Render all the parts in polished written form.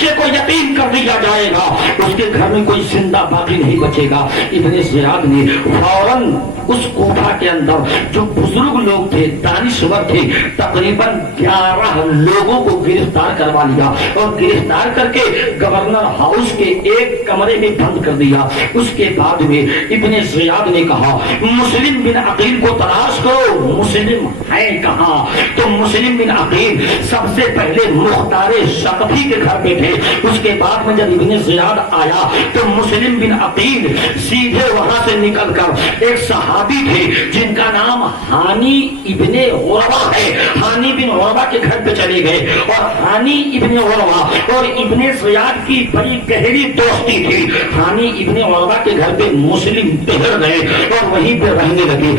بچے کو یتیم کر دیا جائے گا، اس کے گھر میں کوئی زندہ باقی نہیں بچے گا۔ ابن زیاد نے فوراً اس کوفہ کے اندر جو بزرگ لوگ تھے، دانشور تھے، تقریباً 11 لوگوں کو گرفتار کروا لیا اور گرفتار کر کے گورنر ہاؤس کے ایک کمرے میں بند کر دیا۔ اس کے بعد میں ابن زیاد نے کہا مسلم بن عقیل کو تلاش کرو، مسلم ہے کہاں؟ تو مسلم بن عقیل سب سے پہلے مختار ثقفی کے گھر پہ تھے۔ اس کے بعد میں جب ابن زیاد آیا تو مسلم بن عقیل سیدھے وہاں سے نکل کر ایک صحابی تھے جن کا نام ہانی ابن عروہ ہے، ہانی بن عروہ کے گھر پہ چلے گئے، اور ہانی ابن عروہ اور ابن زیاد کی بڑی گہری دوستی تھی۔ ہانی ابن عروہ کے گھر پہ مسلم ٹھہر گئے اور وہیں پہ رہنے لگے۔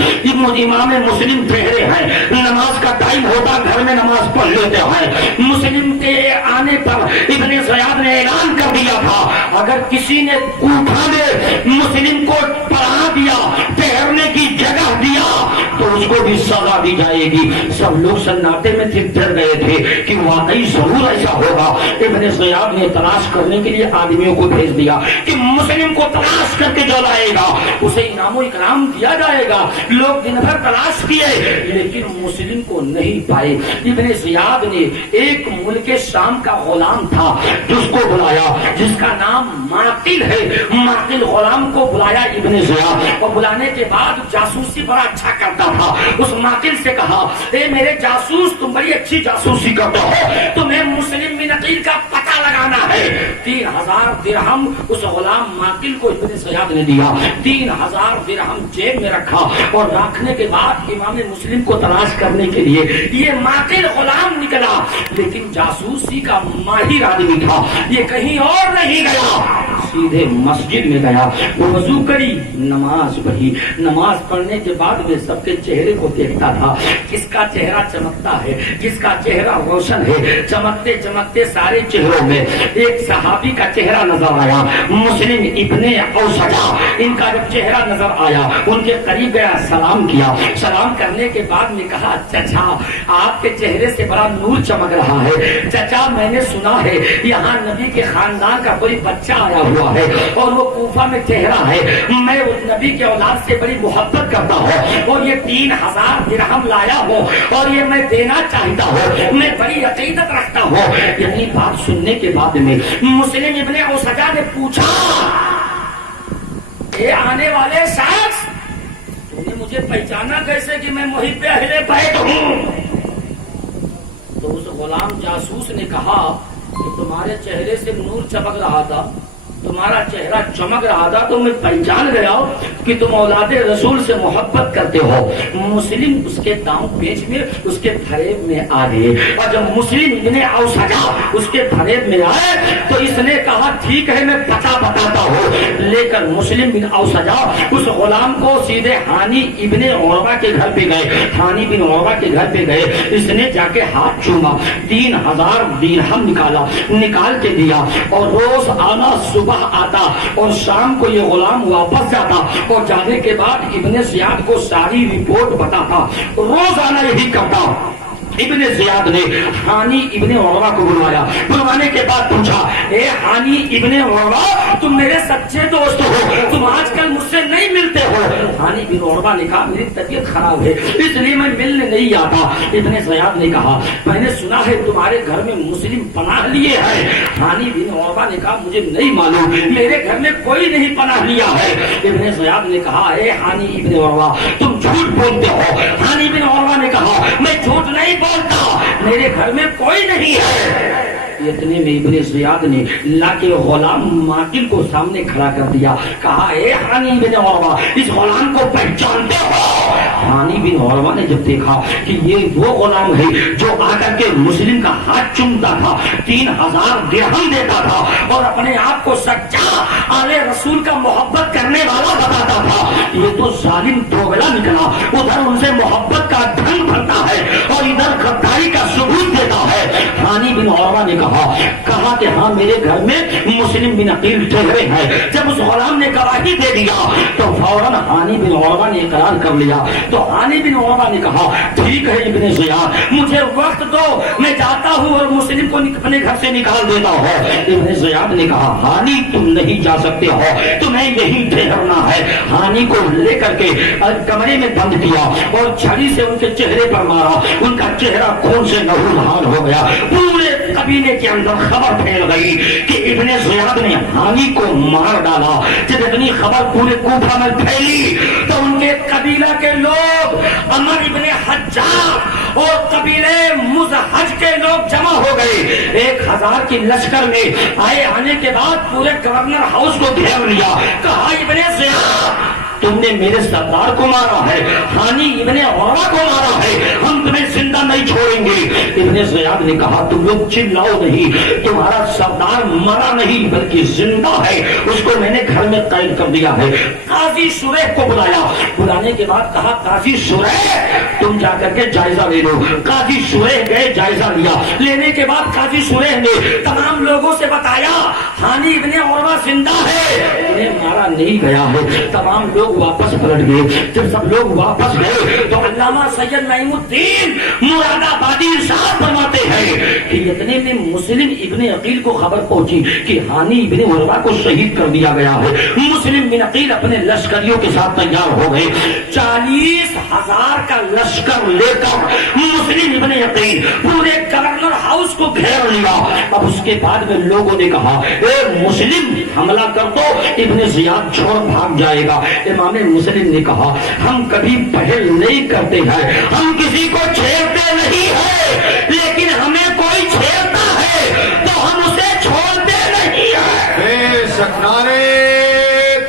امام مسلم ٹھہرے ہیں، نماز کا ٹائم ہوتا گھر میں نماز پڑھ لیتے ہیں۔ مسلم کے آنے پر ابن زیاد نے اعلان کر دیا تھا اگر کسی نے کوفہ میں مسلم کو پڑھا دیا، ٹھہرنے کی جگہ دیا تو اس کو بھی سزا دی جائے گی۔ سب لوگ سناٹے میں ڈر گئے تھے کہ واقعی ضرور ایسا ہوگا۔ ابن زیاد نے تلاش کرنے کے لیے آدمیوں کو بھیج دیا کہ مسلم کو تلاش کر کے جو لائے گا اسے انعام و اکرام دیا جائے گا۔ لوگ دن بھر تلاش کیے لیکن مسلم کو نہیں پائے۔ ابن زیاد نے ایک ملک شام کا غلام تھا جس کو بلایا، جس کا نام معقل ہے، معقل غلام کو بلایا ابن زیاد، اور بلانے کے بعد جاسوسی بڑا اچھا کرتا تھا۔ اس معقل سے کہا اے میرے جاسوس تم بڑی اچھی جاسوسی کرتے ہو، تمہیں مسلم بن عقیل کا پتہ لگانا ہے۔ 3000 درہم اس غلام معقل کو ابن زیاد نے دیا۔ 3000 درہم جیب میں رکھا اور رکھنے کے بعد امام مسلم کو تلاش کرنے کے لیے یہ معقل غلام نکلا، لیکن جاسوسی کا ماہر آدمی تھا، یہ کہیں اور نہیں گیا، سیدھے مسجد میں گیا، وضو کری، نماز پڑھی۔ نماز پڑھنے کے بعد میں سب کے چہرے کو دیکھتا تھا، کس کا چہرہ چمکتا ہے، کس کا چہرہ روشن ہے۔ چمکتے چمکتے سارے چہروں میں ایک صحابی کا چہرہ نظر آیا، مسلم ابن اوسجا۔ ان کا جب چہرہ نظر آیا ان کے قریب گیا، سلام کیا۔ سلام کرنے کے بعد میں کہا چچا آپ کے چہرے سے بڑا نور چمک رہا ہے، چچا میں نے سنا ہے یہاں نبی کے خاندان کا کوئی بچہ آیا ہوا ہے اور وہ کوفہ میں ٹھہرا ہے، میں اس نبی کے اولاد سے بڑی محبت کرتا ہوں اور یہ 3000 درہم لایا ہوں اور یہ میں دینا چاہتا ہوں، میں بڑی عقیدت رکھتا ہوں۔ یعنی بات سننے کے بعد میں مسلم ابن اوسجا نے پوچھا اے آنے والے شخص تم نے مجھے پہچانا کیسے کہ میں محب اہل بیت ہوں؟ تو اس غلام جاسوس نے کہا کہ تمہارے چہرے سے نور چمک رہا تھا، تمہارا چہرہ چمک رہا تھا تو میں پہچان گیا کہ تم اولاد رسول سے محبت کرتے ہو۔ مسلم اس کے داؤں پیچ میں اس کے فریب میں آ گئے، اور جب مسلم ابن اوسجا اس کے فریب میں آئے تو اس نے کہا ٹھیک ہے میں پتہ بتاتا ہوں، لے کر مسلم بن اوسجا اس غلام کو سیدھے ہانی ابن عروہ کے گھر پہ گئے۔ ہانی بن عروہ کے گھر پہ گئے، اس نے جا کے ہاتھ چوما، 3000 درہم نکالا، نکال کے دیا، اور روز آنا صبح آتا اور شام کو یہ غلام واپس جاتا اور جانے کے بعد ابن زیاد کو ساری رپورٹ بتاتا، روزانہ یہی کرتا۔ ابن زیاد نے ہانی ابن عروہ کو بلوایا، بلوانے کے بعد پوچھا اے ہانی ابن عروہ تم میرے سچے دوست ہو، تم آج کل مجھ سے نہیں ملتے ہو؟ ہانی ابن عروہ نے کہا میری طبیعت خراب ہے اس لیے میں ملنے نہیں آتا۔ ابن زیاد نے کہا میں نے سنا ہے تمہارے گھر میں مسلم پناہ لیے ہیں۔ ہانی ابن عروہ نے کہا مجھے نہیں معلوم، میرے گھر میں کوئی نہیں پناہ لیا ہے۔ ابن زیاد نے کہا اے ہانی ابن عروہ تم جھوٹ بولتے ہو۔ ہانی ابن عروہ نے کہا میں جھوٹ نہیں بولتا، میرے گھر میں کوئی نہیں ہے۔ اتنے میں ابن زیاد نے لا کے غلام معقل کو سامنے کھڑا کر دیا، کہا اے ہانی بن عروہ اس غلام کو پہچانتے ہو؟ ہانی بن عروہ نے جب دیکھا کہ یہ وہ غلام ہے جو آ کر کے مسلم کا ہاتھ چومتا تھا، 3000 درہم دیتا تھا اور اپنے آپ کو سچا آل رسول کا محبت کرنے والا بتاتا تھا، یہ تو ظالم دوغلا نکلا، ادھر ان سے محبت کا دھن بھرتا ہے اور ادھر غداری کا सबूत देता है। हानी बिन औरवा ने कहा कि हाँ मेरे घर में मुस्लिम बिन अकील ठहरे हैं। जब उस गुलाम ने गवाही दे दिया तो फौरन हानी बिन औरवा ने इकरार कर लिया। तो हानी बिन औरवा ने कहा ठीक है इब्ने ज़ियाद, मुझे वक्त दो, मैं जाता हूँ और मुस्लिम को अपने घर से निकाल देता हूँ। इब्ने ज़ियाद ने कहा हानी तुम नहीं जा सकते हो, तुम्हें यही ठहरना है। हानी को लेकर के कमरे में बंद किया और छड़ी से उनके चेहरे पर मारा। उनका चेहरा खून से नहूरनहार हो गया। पूरे कबीले के अंदर खबर फैल गई कि इब्ने ज़ियाद ने हानी को मार डाला। जब इतनी खबर पूरे कूफा में फैली तो उनके कबीला के लोग, अमर इब्ने हज्जाज और कबीले मुज़हज के लोग जमा हो गए। 1000 की लश्कर में आने के बाद पूरे गवर्नर हाउस को घेर लिया। कहा इब्ने ज़ियाद तुमने मेरे सरदार को मारा है, हानी इब्ने औरवा को मारा है, हम तुम्हें जिंदा नहीं छोड़ेंगे। इब्ने ज़ियाद ने कहा तुम लोग चिल्लाओ नहीं, तुम्हारा सरदार मरा नहीं बल्कि जिंदा है, उसको मैंने घर में कैद कर दिया है। काजी शुरैह को बुलाया। बुलाने के बाद कहा काजी शुरैह तुम जाकर के जायजा ले लो। काजी शुरैह गए, जायजा लिया। लेने के बाद काजी शुरैह ने तमाम लोगों से बताया हानी इब्ने औरवा जिंदा है, उन्हें मारा नहीं गया है। तमाम लोग वापस पलट गए। जब सब लोग वापस गए तो अल्लामा सैयद नईमुद्दीन मुरादाबादी इरशाद फरमाते हैं कि इतने में मुस्लिम इब्ने अकील को खबर पहुंची कि हानी इब्ने औरवा को शहीद कर दिया गया है। मुस्लिम बिन अकील अपने लश्करियों के साथ तैयार हो गए। 40,000 का लश्कर लेकर मुस्लिम इब्ने अकील पूरे गवर्नर हाउस को घेर लिया। अब उसके बाद में लोगों ने कहा ए मुस्लिम हमला कर दो, इब्ने ज़ियाद छोड़ भाग जाएगा। इमाम मुस्लिम ने कहा हम कभी पहल नहीं करते हैं, हम किसी को छेड़ते नहीं है, लेकिन हमें कोई छेड़ता है तो हम उसे छोड़ते नहीं है। बेशक नारे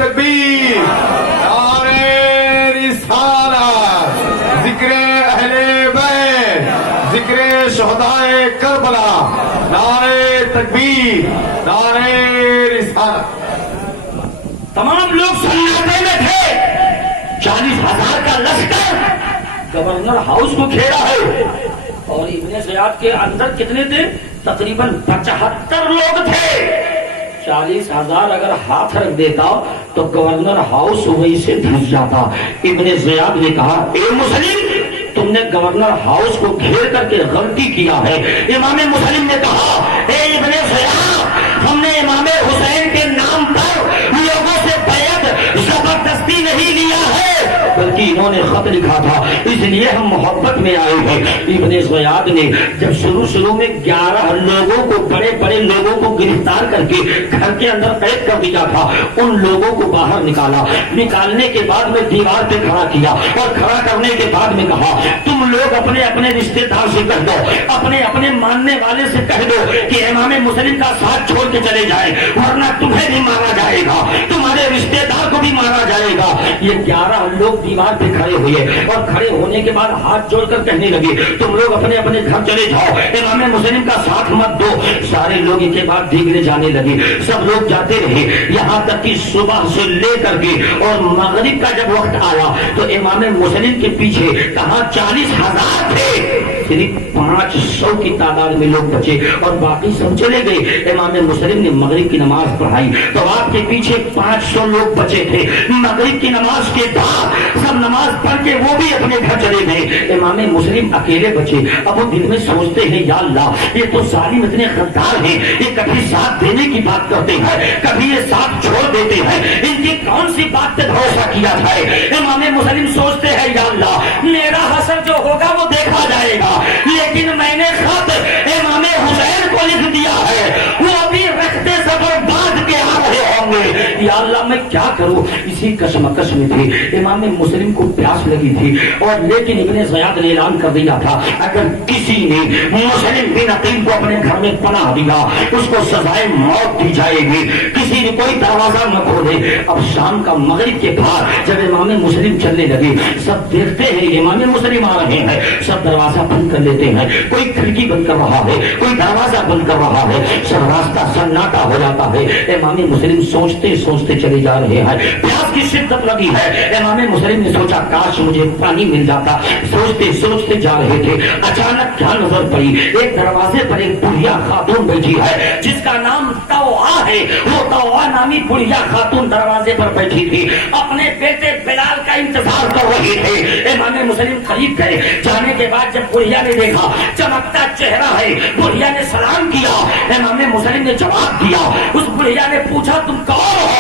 तकबीर, नारे रिसालत, जिक्र अहले बैत, जिक्र शुहदाए करबला, नारे तकबीर, नारे रिसालत। तमाम लोग सन्नाटे में थे। 40,000 का लश्कर गवर्नर हाउस को घेरा है और इब्ने ज़ियाद के अंदर कितने थे? तकरीबन 75 लोग थे। 40,000 अगर हाथ रख देता तो गवर्नर हाउस वहीं से धंस जाता। इब्ने ज़ियाद ने कहा ए मुस्लिम तुमने गवर्नर हाउस को घेर करके गलती किया है। इमाम मुस्लिम ने कहा ए इब्ने ज़ियाद हमने इमाम हुसैन के नाम पर लोगों से बैत जबरदस्ती नहीं लिया है, बल्कि इन्होंने खत लिखा था, इसलिए हम मोहब्बत में आए हैं। इब्ने ज़ियाद ने जब शुरू में 11 लोगों को, बड़े बड़े लोगों को गिरफ्तार करके घर के अंदर कैद कर दिया था, उन लोगों को बाहर निकाला। निकालने के बाद में दीवार पे खड़ा किया और खड़ा करने के बाद में कहा तुम लोग अपने अपने रिश्तेदार से कह दो, अपने अपने मानने वाले से कह दो कि इमाम मुस्लिम का साथ छोड़ के चले जाए, वरना तुम्हें भी मारा जाएगा, तुम्हारे रिश्तेदार को भी मारा जाएगा। ये 11 लोग दीवार पे खड़े हुए और खड़े होने के बाद हाथ जोड़कर कहने लगे तुम लोग अपने अपने घर चले जाओ, इमाम मुस्लिम का साथ मत दो। सारे लोग इनके बाद भीगने जाने लगे। सब लोग जाते रहे, यहाँ तक कि सुबह से लेकर के और मगरिब का जब वक्त आया तो इमाम मुस्लिम के पीछे कहा 40,000 थे, सिर्फ 500 की तादाद में लोग बचे और बाकी सब चले गए। इमाम मुस्लिम ने मगरिब की नमाज पढ़ाई तो आपके पीछे 500 लोग बचे थे। मगरिब की नमाज के बाद सब नमाज पढ़ के वो भी अपने घर चले गए। इमाम मुस्लिम अकेले बचे। अब वो दिल में सोचते हैं या अल्लाह ये तो जालिम इतने गद्दार हैं, ये कभी साथ देने की बात करते हैं, कभी ये साथ छोड़ देते हैं, इनकी कौन सी बात पे भरोसा किया जाए। इमाम मुस्लिम सोचते हैं या अल्लाह मेरा हसर जो होगा वो देखा जाएगा, लेकिन मैंने खत इमाम हुसैन को लिख दिया है, वो अभी रखते सफर बांध के आ रहे होंगे। या अल्लाह मैं क्या करूं। इसी कशमकश में थे। इमाम मुस्लिम को प्यास लगी थी और लेकिन इब्ने ज़ियाद ने ऐलान कर दिया था अगर किसी ने मुस्लिम बिन अकील को अपने घर में पनाह दिया उसको सजाए मौत दी जाएगी। किसी ने कोई दरवाजा न खोले। अब शाम का मगरिब के बाद जब इमाम मुस्लिम चलने लगे सब देखते हैं इमाम मुस्लिम आ रहे हैं, सब दरवाजा बंद कर लेते हैं, कोई खिड़की बंद कर रहा है, कोई दरवाजा बंद कर रहा है, सब रास्ता सन्नाटा हो जाता है। इमाम मुस्लिम सोचते सोचते चले जा रहे हैं, प्यास की शिद्दत लगी है। इमाम मुस्लिम ने सोचा काश मुझे पानी मिल जाता। सोचते सोचते जा रहे थे, अचानक क्या नजर पड़ी, एक दरवाजे पर एक बुढ़िया खातून बैठी है जिसका नाम तौआ है। वो तौआ नामी बुढ़िया खातून दरवाजे पर बैठी थी, अपने बेटे बिलाल का इंतजार कर रही थे। इमाम मुस्लिम करीब गए, जाने के बाद जब बुढ़िया ने देखा चमकता चेहरा है, बुढ़िया ने सलाम किया, इमाम मुस्लिम ने जवाब दिया। उस बुढ़िया ने पूछा तुम कौन हो?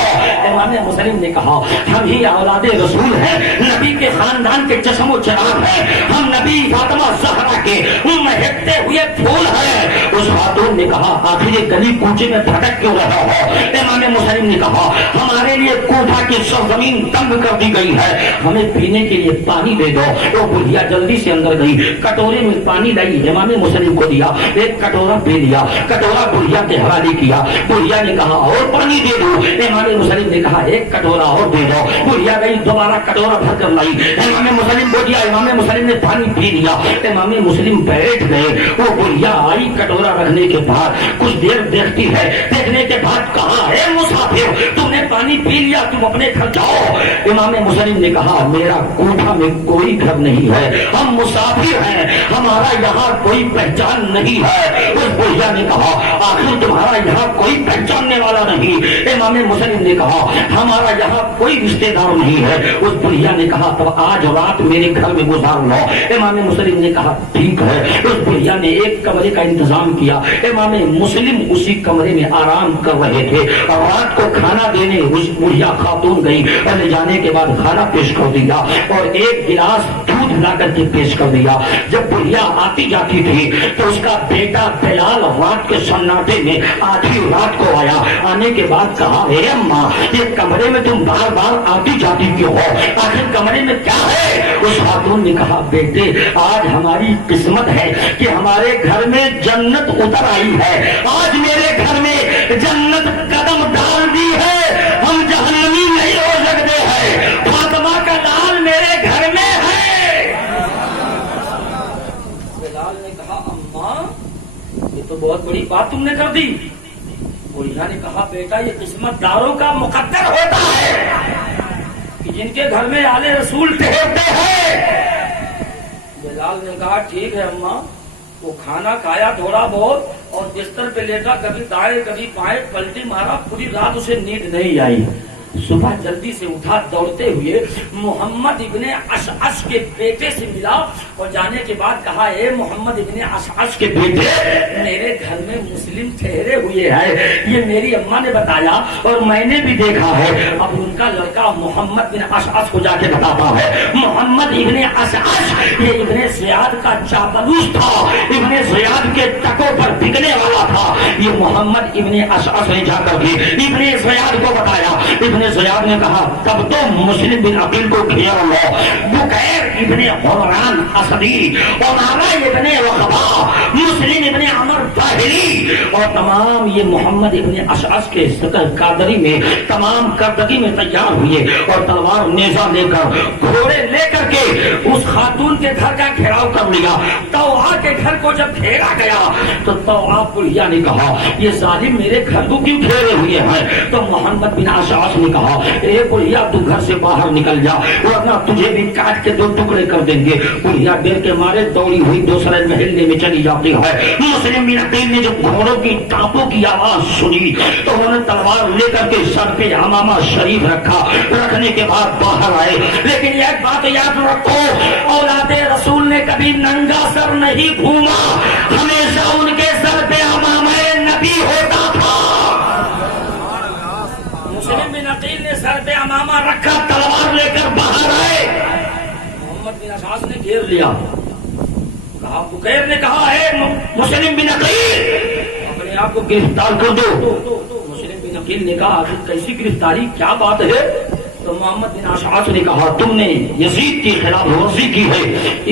इमाम मुस्लिम ने कहा हम ही औलादे रसूल हैं, नबी के खानदान के चश्मो चिराग हैं, हम नबी फातिमा ज़हरा के महकते हुए फूल हैं। उस खातून ने कहा आखिर गली कूचे में भटक क्यों रहा हो? इमाम मुस्लिम ने कहा हमारे लिए कोठा की सरजमीन तंग कर दी गई है, हमें पीने के लिए पानी दे दो। तो बुढ़िया जल्दी से अंदर गई, कटोरे में पानी लाई, इमाम मुस्लिम को दिया, एक कटोरा पी लिया, कटोरा बुढ़िया के हवाले किया। बुढ़िया ने कहा और पानी दे दो। इमाम मुस्लिम ने कहा एक कटोरा और दे दो। बुढ़िया गई, दोबारा कटोरा भर कर लाई, इमाम मुस्लिम को दिया, इमाम मुस्लिम ने पानी पी लिया। इमाम मुस्लिम बैठ गए, वो बुढ़िया आई, कटोरा रखने के बाद कुछ देर देखती है, देखने के बाद कहा है मुसाफिर तुमने पानी पी लिया, तुम अपने घर जाओ। इमाम मुस्लिम ने कहा मेरा कोठा में कोई घर नहीं है, हम मुसाफिर हैं, हमारा यहाँ कोई पहचान नहीं है। उस बुढ़िया ने कहा आखिर तुम्हारा यहाँ कोई पहचानने वाला नहीं? इमाम मुस्लिम ने कहा हमारा यहाँ कोई रिश्तेदार नहीं है। उस बुढ़िया ने कहा तब आज रात मेरे घर में गुजार लो। इमाम मुस्लिम ने कहा ठीक है। उस बुढ़िया ने एक कमरे का इंतजाम किया, इमाम मुस्लिम उसी कमरे में आराम कर रहे थे। रात को खाना देने उस बुढ़िया खातून गई और ले जाने के बाद खाना पेश कर दिया और एक गिलास दूध ला करके पेश कर दिया। जब बुढ़िया आती जाती थी तो उसका बेटा बिलाल रात के सन्नाटे में आधी रात को आया। आने के बाद कहा हे अम्मा ये कमरे में तुम बार बार आती जाती क्यों हो, आखिर कमरे में क्या है? उस खातून ने कहा बेटे आज हमारी किस्मत है कि हमारे घर में जन्नत उतर आई है, आज मेरे घर में जन्नत कदम डाल दी है, हम जहन्नमी नहीं हो सकते हैं, फातिमा का लाल मेरे घर में है। बिलाल ने कहा अम्मा ये तो बहुत बड़ी बात तुमने कर दी। बुढ़िया ने कहा बेटा ये किस्मतदारों का मुकद्दर होता है कि जिनके घर में आले रसूल ठहरते हैं। बिलाल ने कहा ठीक है अम्मा। वो खाना खाया थोड़ा बहुत और बिस्तर पे लेटा, कभी दाएं कभी बाएं पलटी मारा, पूरी रात उसे नींद नहीं आई। सुबह जल्दी से उठा, दौड़ते हुए मोहम्मद इब्ने अशअश के बेटे से मिला और जाने के बाद कहा ए मोहम्मद इब्ने अशअश के बेटे मेरे घर में मुस्लिम ठहरे हुए हैं, ये मेरी अम्मा ने बताया और मैंने भी देखा है। अब उनका लड़का मोहम्मद बिन अशअश को जाके बताता है मोहम्मद इब्ने अशअश ये इब्ने ज़ियाद का चापलूस था, इब्ने ज़ियाद के टकों पर बिकने वाला था। ये मोहम्मद इब्ने अशअश ने जाकर के इब्ने ज़ियाद को बताया। इब्ने ज़ियाद ने कहा तब तो मुस्लिम बिन अकील को घेर लो, बुकैर इब्ने हुमरान असदी, उमामा इब्ने वक़बा, मुस्लिम इब्ने अमर बाहिली और तमाम ये मोहम्मद इब्ने अशअश के कादरी में तमाम करदगी में तैयार हुए और तलवार नेजा लेकर घोड़े लेकर के उस खातून के घर का घेराव कर लिया। तौआ के घर को जब घेरा गया तो तौआ बुढ़िया ने कहा ये जालिम मेरे घर को क्यों घेरे हुए हैं? तो मोहम्मद बिन अशअश ने कहा ए बुढ़िया तू घर से बाहर निकल जा वरना तुझे भी काट के दो टुकड़े कर देंगे। बुढ़िया डर के मारे दौड़ी हुई दूसरे महल्ले में चली जाती है। मुस्लिम बिन अकील ने जब घोड़ों की टापों की आवाज सुनी तो उन्होंने तलवार लेकर के सर पे अमामा शरीफ रखा, रखने के बाद बाहर आए। लेकिन एक बात याद रखो औलादे रसूल ने कभी नंगा सर नहीं घूमा, हमेशा उनके सर पे अमामा नबी होता था। मुस्लिम बिन अकील ने सर पे अमामा रखा, तलवार लेकर बाहर आए। मोहम्मद बिन अशअश ने घेर लिया। कहा बुकैर ने कहा है मुस्लिम बिन अकील अपने आप को गिरफ्तार कर दो। मुस्लिम बिन अकील ने कहा आखिर कैसी गिरफ्तारी, क्या बात है? تو محمد بن اشعث نے کہا تم نے یزید کی خلاف ورزی کی ہے،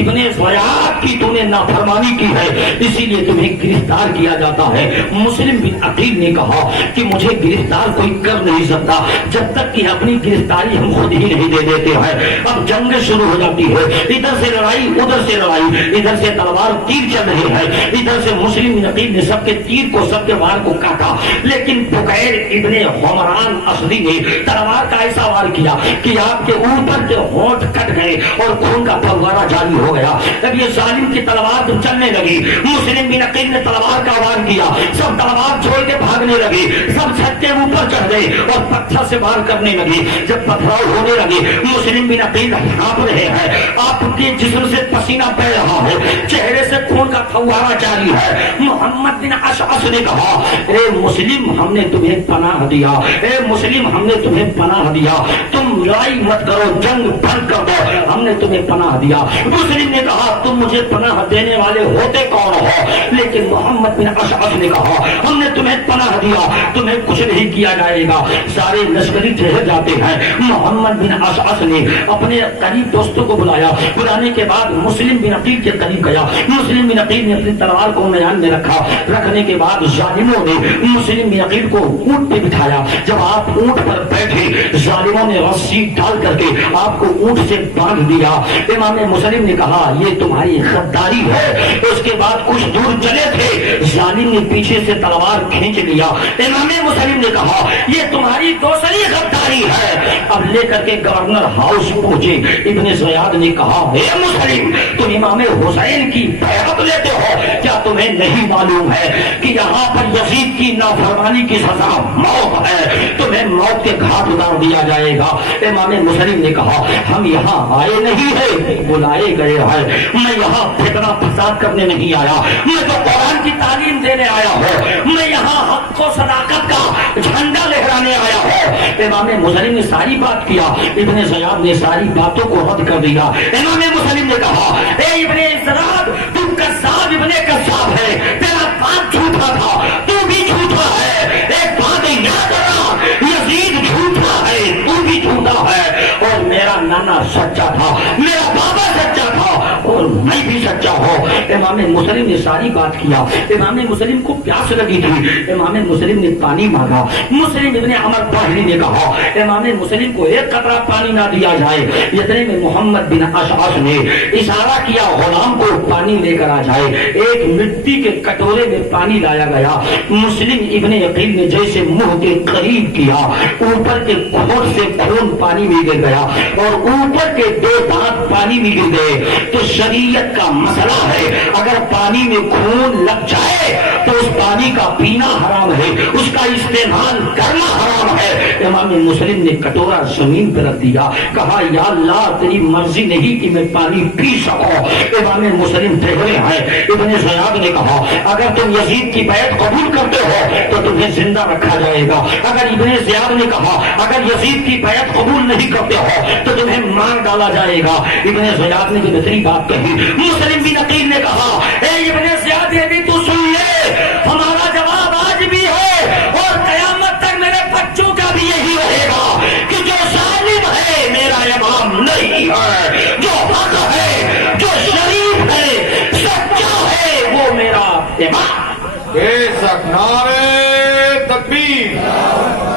ابن زیاد کی تم نے نافرمانی کی ہے، اسی لیے تمہیں گرفتار کیا جاتا ہے۔ مسلم بن عقیل نے کہا کہ مجھے گرفتار کوئی کر نہیں سکتا جب تک کہ اپنی گرفتاری ہم خود ہی نہیں دے دیتے ہیں۔ اب جنگ شروع ہو جاتی ہے، ادھر سے لڑائی ادھر سے لڑائی، ادھر سے تلوار تیر چل رہے ہیں، ادھر سے مسلم بن عقیل نے سب کے تیر کو سب کے وار کو کاٹا، لیکن بکیر ابن حمران اسدی نے تلوار کا ایسا وار کیا کہ آپ کے اوپر کے ہونٹ کٹ گئے اور خون کا فوارہ جاری ہو گیا۔ جب یہ ظالم کی تلوار تو چلنے لگی، مسلم بن عقیل نے تلوار کا وار کیا، سب تلوار چھوڑ کے بھاگنے لگے، سب چھت کے اوپر چڑھ گئے اور پتھر سے وار کرنے لگے۔ جب پتھراؤ ہونے لگے، مسلم بن عقیل ہانپ رہے ہیں، آپ کے جسم سے پسینہ بہ رہا ہے، چہرے سے خون کا فوارہ جاری ہے۔ محمد بن اشعث نے کہا اے مسلم ہم نے تمہیں پناہ دیا، اے مسلم ہم نے تمہیں پناہ دیا، تم لڑائی مت کرو، جنگ بند کر دو، ہم نے تمہیں پناہ دیا۔ مسلم نے کہا تم مجھے پناہ دینے والے ہوتے کون ہو؟ لیکن محمد بن اشعث نے کہا ہم نے تمہیں پناہ دیا، تمہیں کچھ نہیں کیا جائے گا۔ سارے لشکری ٹھہر جاتے ہیں۔ محمد بن اشعث نے اپنے قریب دوستوں کو بلایا، بلانے کے بعد مسلم بن عقیل کے قریب گیا، مسلم بن عقیل نے اپنی تلوار کو میدان میں رکھا، رکھنے کے بعد ظالموں نے مسلم بن عقیل کو اونٹ پہ بٹھایا۔ جب آپ اونٹ پر بیٹھے، ظالموں نے رسی ڈال کر کے آپ کو اونٹ سے باندھ دیا۔ امام مسلم نے کہا یہ تمہاری غداری ہے۔ اس کے بعد کچھ دور چلے تھے، ظالم نے پیچھے سے تلوار کھینچ لیا۔ امام مسلم نے کہا یہ تمہاری دوسری غداری ہے۔ اب لے کر کے گورنر ہاؤس پہنچے، ابن زیاد نے کہا اے مسلم تم امام حسین کی بیعت لیتے ہو، کیا تمہیں نہیں معلوم ہے کہ یہاں پر یزید کی نافرمانی کی سزا موت ہے، تمہیں موت کے گھاٹ اتار دیا جائے گا۔ امام مسلم نے کہا ہم یہاں آئے نہیں ہیں، بلائے گئے ہیں، میں یہاں فتنہ فساد کرنے نہیں آیا، میں تو قرآن کی تعلیم دینے آیا ہوں، میں یہاں حق و صداقت کا جھنڈا لہرانے آیا ہوں۔ امام مسلم نے ساری بات کیا، ابن زیاد نے ساری باتوں کو رد کر دیا۔ امام مسلم نے کہا اے ابن زیاد تم کذاب ابن کذاب ہے، تیرا باپ جھوٹا تھا، تو بھی جھوٹا ہے، ایک بات یاد رکھنا یزید جھوٹا ہے، تو بھی جھوٹا ہے، اور میرا نانا سچا تھا، میرا بابا سچا تھا اور میں بھی سچا ہوں۔ امام مسلم نے ساری بات کیا۔ امام مسلم کو پیاس لگی تھی، امام مسلم نے پانی مانگا۔ مسلم ابن عمر باہری نے کہا امام مسلم کو ایک قطرہ پانی نہ دیا جائے، اتنے میں محمد بن اشعث نے اشارہ کیا غلام کو پانی لے کر آ جائے۔ ایک مٹی کے کٹورے میں پانی لایا گیا، مسلم ابن عقیل نے جیسے منہ کے قریب کیا، اوپر کے کھوٹ سے خون پانی میں گر گیا اور اوپر کے دو دانت پانی میں گر گئے۔ تو شریعت کا مسئلہ ہے، اگر پانی میں خون لگ جائے تو اس پانی کا پینا حرام ہے، اس کا استعمال کرنا حرام ہے۔ امام مسلم نے کٹورا زمین پر رکھ دیا، کہا یا اللہ تیری مرضی نہیں کہ میں پانی پی سکوں۔ امام مسلم ٹھہرے ہیں۔ ابن زیاد نے کہا اگر تم یزید کی بیعت قبول کرتے ہو تو تمہیں زندہ رکھا جائے گا۔ اگر ابن زیاد نے کہا اگر یزید کی بیعت قبول نہیں کرتے ہو تو تمہیں مار ڈالا جائے گا۔ ابن زیاد نے جو بہترین بات کہی، مسلم بن عقیل نے کہا اے ابن زیاد یہ بھی تو سن لے، ہمارا جواب آج بھی ہے اور قیامت تک میرے بچوں کا بھی یہی رہے گا کہ جو ظالم ہے میرا امام نہیں ہے، جو حق ہے، جو شریف ہے، سچا ہے، وہ میرا امام۔ بے شک نعرے تکبیر،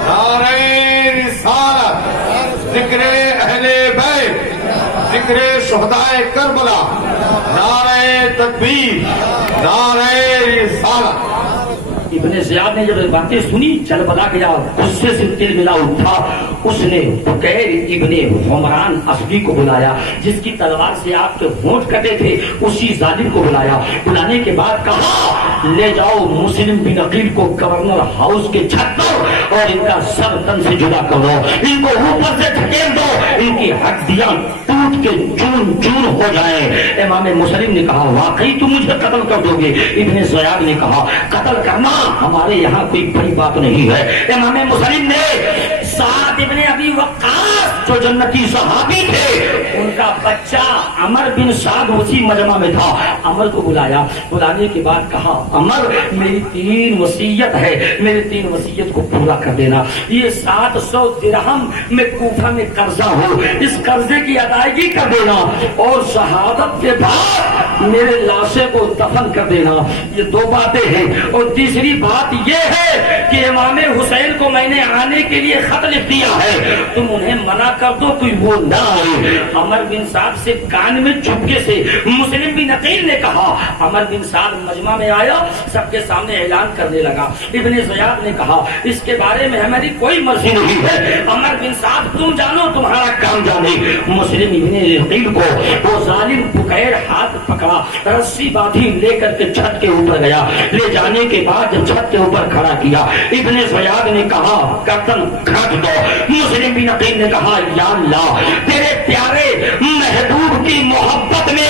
نعرے رسالت، ذکر اہل بیت، ذکر شہدائے کربلا، نعرے تکبیر، نعرے رسالت۔ ابن زیاد نے جب یہ باتیں سنی چل بلا گیا، غصے سے تل ملا اٹھا، اس نے بکیر ابن حمران اسدی کو بلایا جس کی تلوار سے آپ کے ہونٹ کٹے تھے، اسی ظالم کو بلایا۔ بلانے کے بعد کہا لے جاؤ مسلم بن عقیل کو گورنر ہاؤس کے چھت پر اور ان کا سر تن سے جدا کرو، ان کو اوپر سے دھکیل دو، ان کی ہڈیاں ٹوٹ کے چون چون ہو جائیں۔ امام مسلم نے کہا واقعی تم مجھے قتل کر دو گے؟ ابن زیاد نے کہا قتل کرنا ہمارے یہاں کوئی بڑی بات نہیں ہے۔ امام مسلم نے سعد ابن ابی وقاص जो जन्नती सहाबी थे, उनका बच्चा अमर बिन साद उसी मजमा में था। अमर को बुलाया, बुलाने के बाद कहा, अमर मेरी 3 वसीयत है, मेरी 3 वसीयत को पूरा कर देना। ये 700 दिरहम में कूफा में कर्जा हो, इस कर्जे की अदायगी कर देना और शहादत के बाद मेरे लाशे को दफन कर देना। ये 2 बातें हैं। और तीसरी बात ये है कि इमाम हुसैन को मैंने आने के लिए खत लिख दिया है, तुम उन्हें मना कर दो कि वो ना आए। अमर बिन साद से कान में चुपके से मुस्लिम बिन अकील ने कहा। अमर बिन साद मजमा में आया, सबके सामने ऐलान करने लगा। इब्ने ज़ियाद ने कहा, इसके बारे में हमारी कोई मर्जी नहीं है। अमर बिन साद तुम जानो, तुम्हारा काम जाने। मुस्लिम इब्ने अकील को वो जालिम बुकैर हाथ पकड़ा, रस्सी बांधी, लेकर के छत के ऊपर गया। ले जाने के बाद छत के ऊपर खड़ा किया। इब्ने ज़ियाद ने कहा, गर्दन काट दो। मुस्लिम बिन अकील ने कहा, या अल्लाह, तेरे प्यारे महबूब की मोहब्बत में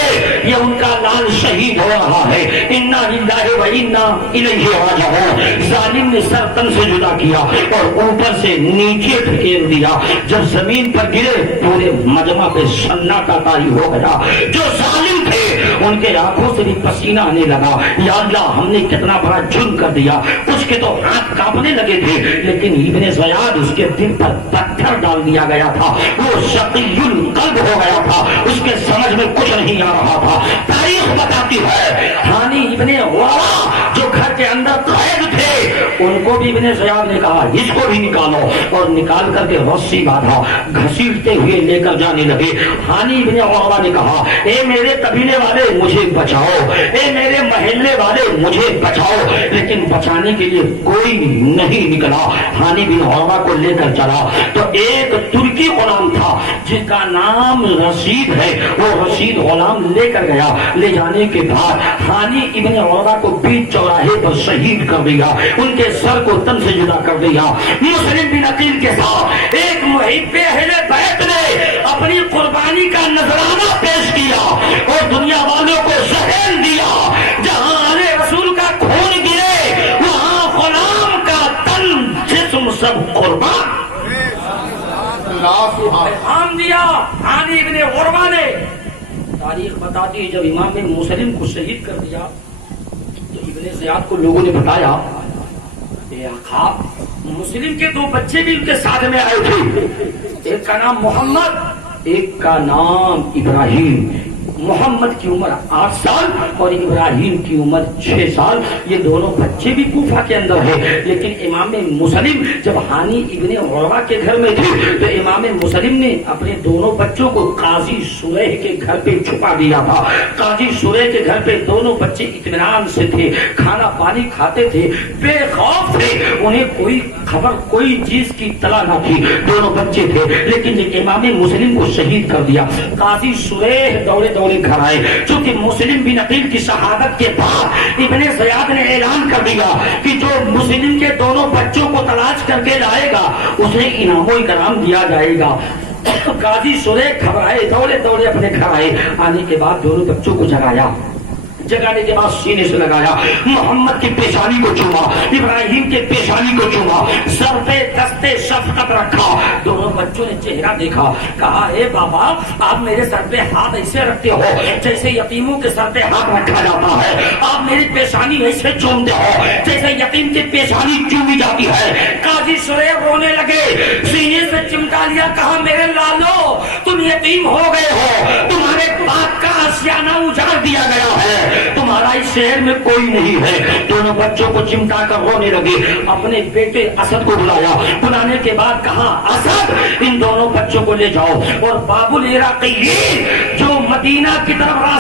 ये उनका लाल शहीद हो रहा है। इन्ना लिल्लाहि व इन्ना इलैहि राजिऊन। जालिम ने सर तन से जुदा किया और ऊपर से नीचे ढकेल दिया। जब जमीन पर गिरे, पूरे मजमा पे सन्नाटा तारी हो गया। जो जालिम थे उनके आंखों से भी पसीना आने लगा। या अल्लाह, हमने कितना बड़ा जुर्म कर दिया। उसके तो हाथ कांपने लगे थे, लेकिन इब्ने ज़ियाद, उसके दिल पर पत्थर डाल दिया गया था। वो शक़ीयुल क़ल्ब हो गया था, उसके समझ में कुछ नहीं आ रहा था। तारीख बताती है, हानी इब्ने उरवा जो घर के अंदर कैद थे, उनको भी इब्ने ज़ियाद ने कहा, इसको भी निकालो। और निकाल करके रस्सी बांधा, घसीटते हुए लेकर जाने लगे। हानी इब्ने उरवा ने कहा, ए मेरे कबीले वाले मुझे बचाओ, ए मेरे महल्ले वाले मुझे बचाओ। लेकिन बचाने के लिए कोई नहीं निकला। हानी बिन उरवा को लेकर चला तो एक तुर्की गुलाम था जिसका नाम रशीद है। वो रशीद गुलाम लेकर गया। ले जाने के बाद हानी इब्ने उरवा को बीच चौराहे पर शहीद कर दिया, उनके सर को तन से जुदा कर दिया। मुस्लिम बिन अकील के साथ एक मुहिब्बे अहले बैत ने अपनी कुर्बानी का नजराना पेश किया और दुनिया वालों को जहर दिया। जहां आले रसूल का खून गिरे, वहां गुलाम का तन जिस्म सब कुर्बान पैगाम दिया। हानी इब्ने उरवा ने तारीख बताती है, जब इमाम मुस्लिम को शहीद कर दिया तो इब्ने ज़ियाद को लोगों ने बताया, आका, मुस्लिम के 2 बच्चे भी उनके साथ में आए थे। एक का नाम मोहम्मद, एक का नाम इब्राहिम। मोहम्मद की उम्र 8 साल और इब्राहिम की उम्र 6 साल। ये दोनों बच्चे भी कूफा के अंदर है। लेकिन इमाम मुस्लिम जब हानी इब्ने उरवा के घर में थे तो इमाम मुस्लिम ने अपने दोनों बच्चों को काजी सुरैह के घर पे छुपा दिया था। काजी सुरैह के घर पे दोनों बच्चे इत्मीनान से थे, खाना पानी खाते थे, बेखौफ थे। उन्हें कोई खबर, कोई चीज की तला न थी। दोनों बच्चे थे। लेकिन जब इमाम मुस्लिम को शहीद कर दिया, काजी सुरैह दौड़े दौड़े घर आए। चूंकि मुस्लिम बिन अकील की शहादत के बाद इब्ने ज़ियाद ने ऐलान कर दिया कि जो मुस्लिम के दोनों बच्चों को तलाश करके लाएगा उसे इनामो इकराम दिया जाएगा। काजी सुरैह घबराए, दौड़े दौड़े अपने घर आए। आने के बाद दोनों बच्चों को जगाया, जगाने के बाद सीने से लगाया, मोहम्मद की पेशानी को चूमा, इब्राहिम के पेशानी को चूमा, सर पे दस्ते शफकत रखा। दोनों बच्चों ने चेहरा देखा, कहा, हे बाबा, आप मेरे सर पे हाथ ऐसे रखते हो जैसे यतीमों के सर पे हाथ रखा जाता है। आप मेरी पेशानी ऐसे चूमते हो जैसे यतीम की पेशानी चूमी जाती है। काजी सुरैह रोने लगे, सीने से चिमटा लिया, कहा, मेरे लालो, तुम यतीम हो गए हो, तुम्हारे बाप का आशियाना उजाड़ दिया गया है, तुम्हारा इस शहर में कोई नहीं है। दोनों बच्चों को चिमटा कर रोने लगे। अपने बेटे असद को बुलाया। बुलाने के बाद कहा, असद, इन दोनों बच्चों को ले जाओ और बाबुल इराक़ी जो मदीना की तरफ